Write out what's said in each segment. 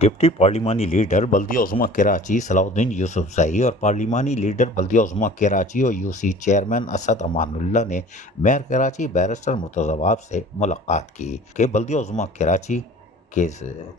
Deputy पार्लिमानी leader बल्दिया उज़्मा कराची सलाउद्दीन यूसुफज़ई और पार्लिमानी leader बल्दिया उज़्मा कराची और UC chairman Asad Amanullah ने मेयर कराची बैरिस्टर मुर्तज़ा वहाब से मुलाकात की कि बल्दिया उज़्मा कराची के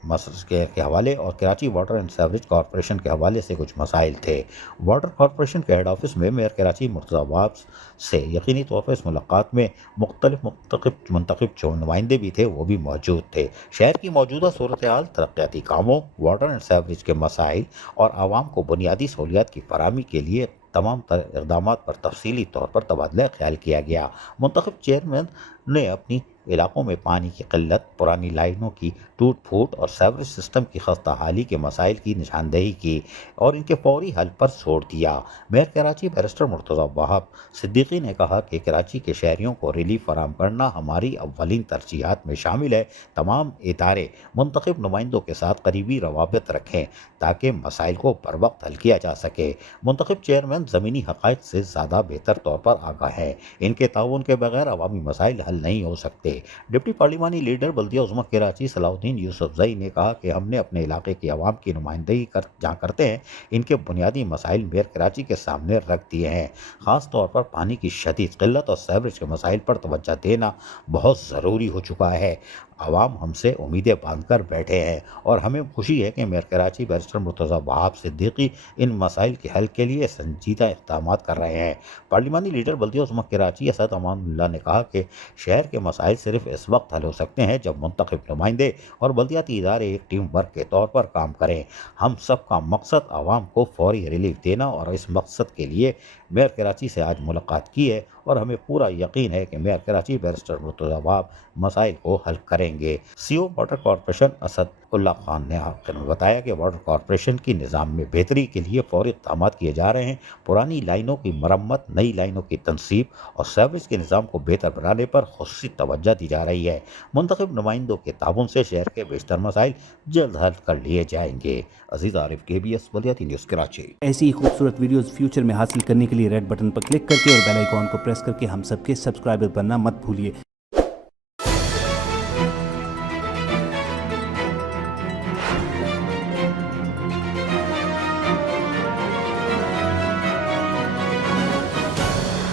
मसले के हवाले और Karachi water and sewerage corporation के हवाले से कुछ मसाइल थे। वाटर कॉरपोरेशन के हेड ऑफिस में मेयर कराची मुर्तज़ा वहाब से यकीनी तौर पर इस मुलाकात में मुंतखब जो नुमाइंदे भी थे वो भी मौजूद थे। शहर की मौजूदा सूरत हाल, तरक्याती कामों, वाटर एंड सीवरेज के मसाइल और आवाम को बुनियादी सहूलियात की फराहमी के लिए तमाम इकदाम पर तफसीली तौर पर तबादला ख्याल किया गया। मुंतखब चेयरमैन ने अपनी इलाकों में पानी की किल्लत, पुरानी लाइनों की टूट फूट और सीवरेज सिस्टम की खस्ता हाली के मसाइल की निशानदेही की और इनके फौरी हल पर जोर दिया। मेयर कराची बैरिस्टर मुर्तज़ा वहाब सिद्दीकी ने कहा कि कराची के शहरियों को रिलीफ फराहम करना हमारी अव्वलीन तरजीहात में शामिल है। तमाम इदारे मुंतखब नुमाइंदों के साथ करीबी रवाबित रखें ताकि मसाइल को बर वक्त हल किया जा सके। मुंतखब चेयरमैन ज़मीनी हक़ाइक़ से ज़्यादा बेहतर तौर पर आगाह हैं। इनके ताउन के बगैर अवामी मसाइल हल नहीं हो सकते। डिप्टी पार्लिमानी लीडर बल्दिया उज़्मा कराची सलाउद्दीन यूसुफज़ई ने कहा कि हमने अपने इलाके की आवाम की नुमाइंदगी जहाँ करते हैं, इनके बुनियादी मसाइल मेयर कराची के सामने रख दिए हैं। ख़ास तौर पर पानी की शदीद किल्लत और सीवरेज के मसाइल पर तवज्जो देना बहुत ज़रूरी हो चुका है। आवाम हमसे उम्मीदें बांध कर बैठे हैं और हमें खुशी है कि मेयर कराची बैरिस्टर मुर्तज़ा वहाब सिद्दीकी इन मसाइल के हल के लिए संजीदा इक़दाम कर रहे हैं। पार्लिमानी लीडर बल्दिया उज़्मा कराची असद अमानुल्लाह ने कहा कि शहर के मसाइल सिर्फ इस वक्त हल हो सकते हैं जब मुंतखब नुमाइंदे और बल्दियाती इदारे एक टीम वर्क के तौर पर काम करें। हम सब का मकसद आवाम को फौरी रिलीफ देना और इस मकसद के लिए मेयर कराची से आज मुलाकात की है और हमें पूरा यकीन है कि मेयर कराची बैरिस्टर मुर्तज़ा वहाब मसाइल को हल करेंगे। CEO water corporation Asad Ullah Khan ने आखिर में बताया कि वाटर कॉरपोरेशन की निज़ाम में बेहतरी के लिए फौरी इक़दाम किए जा रहे हैं। पुरानी लाइनों की मरम्मत, नई लाइनों की तनसीब और सर्विस के निज़ाम को बेहतर बनाने पर खुसूसी तवज्जो दी जा रही है। मुंतखब नुमाइंदों के ताउन से शहर के बेशतर मसाइल जल्द हल कर लिए जाएंगे। अजीज़ आरिफ, KBS बल्दियाती न्यूज़ कराची। ऐसी ही खूबसूरत वीडियोस फ्यूचर में हासिल करने के लिए रेड बटन पर क्लिक करके और बेल आइकॉन को प्रेस करके हम सबके सब्सक्राइबर बनना मत भूलिए।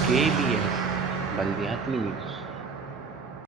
KBS बल्दियाती न्यूज़।